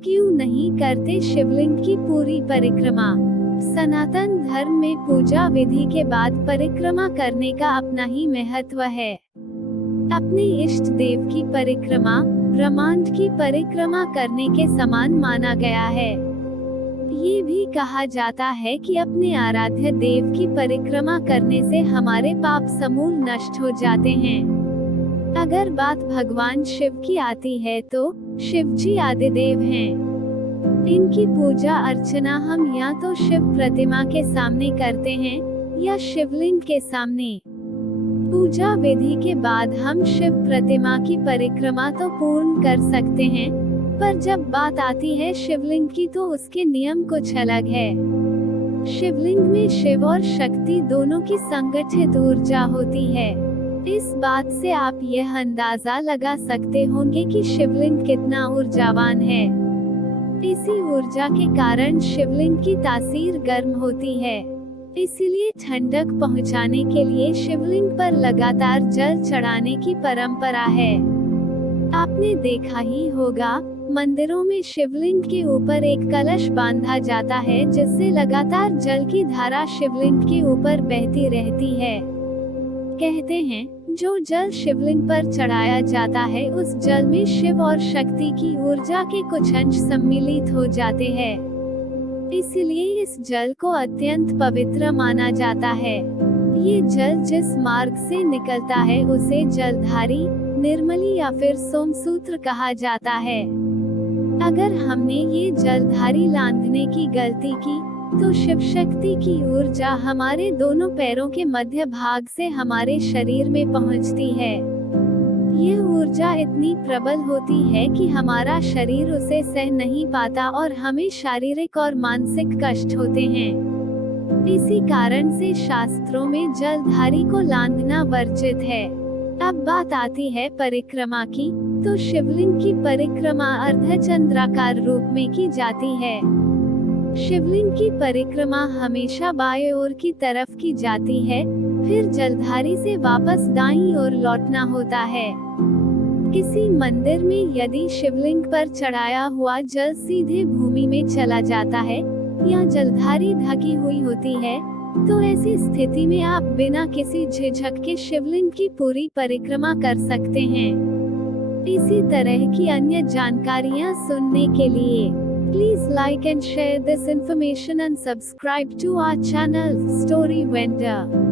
क्यों नहीं करते शिवलिंग की पूरी परिक्रमा? सनातन धर्म में पूजा विधि के बाद परिक्रमा करने का अपना ही महत्व है। अपने इष्ट देव की परिक्रमा ब्रह्मांड की परिक्रमा करने के समान माना गया है। ये भी कहा जाता है कि अपने आराध्य देव की परिक्रमा करने से हमारे पाप समूल नष्ट हो जाते हैं। अगर बात भगवान शिव की आती है तो शिव जी आदिदेव हैं। इनकी पूजा अर्चना हम या तो शिव प्रतिमा के सामने करते हैं या शिवलिंग के सामने। पूजा विधि के बाद हम शिव प्रतिमा की परिक्रमा तो पूर्ण कर सकते हैं, पर जब बात आती है शिवलिंग की तो उसके नियम कुछ अलग है। शिवलिंग में शिव और शक्ति दोनों की संगठित ऊर्जा होती है। इस बात से आप यह अंदाजा लगा सकते होंगे कि शिवलिंग कितना ऊर्जावान है। इसी ऊर्जा के कारण शिवलिंग की तासीर गर्म होती है। इसीलिए ठंडक पहुंचाने के लिए शिवलिंग पर लगातार जल चढ़ाने की परंपरा है। आपने देखा ही होगा, मंदिरों में शिवलिंग के ऊपर एक कलश बांधा जाता है जिससे लगातार जल की धारा शिवलिंग के ऊपर बहती रहती है। कहते हैं, जो जल शिवलिंग पर चढ़ाया जाता है उस जल में शिव और शक्ति की ऊर्जा के कुछ अंश सम्मिलित हो जाते हैं। इसलिए इस जल को अत्यंत पवित्र माना जाता है। ये जल जिस मार्ग से निकलता है उसे जलधारी, निर्मली या फिर सोमसूत्र कहा जाता है। अगर हमने ये जलधारी लांघने की गलती की तो शिव शक्ति की ऊर्जा हमारे दोनों पैरों के मध्य भाग से हमारे शरीर में पहुंचती है। यह ऊर्जा इतनी प्रबल होती है कि हमारा शरीर उसे सह नहीं पाता और हमें शारीरिक और मानसिक कष्ट होते हैं। इसी कारण से शास्त्रों में जलधारी को लांघना वर्जित है। अब बात आती है परिक्रमा की, तो शिवलिंग की परिक्रमा अर्धचंद्राकार रूप में की जाती है। शिवलिंग की परिक्रमा हमेशा बाएं ओर की तरफ की जाती है, फिर जलधारी से वापस दाईं ओर लौटना होता है। किसी मंदिर में यदि शिवलिंग पर चढ़ाया हुआ जल सीधे भूमि में चला जाता है या जलधारी ढकी हुई होती है, तो ऐसी स्थिति में आप बिना किसी झिझक के शिवलिंग की पूरी परिक्रमा कर सकते हैं। इसी तरह की अन्य जानकारियां सुनने के लिए please like and share this information and subscribe to our channel story vendor.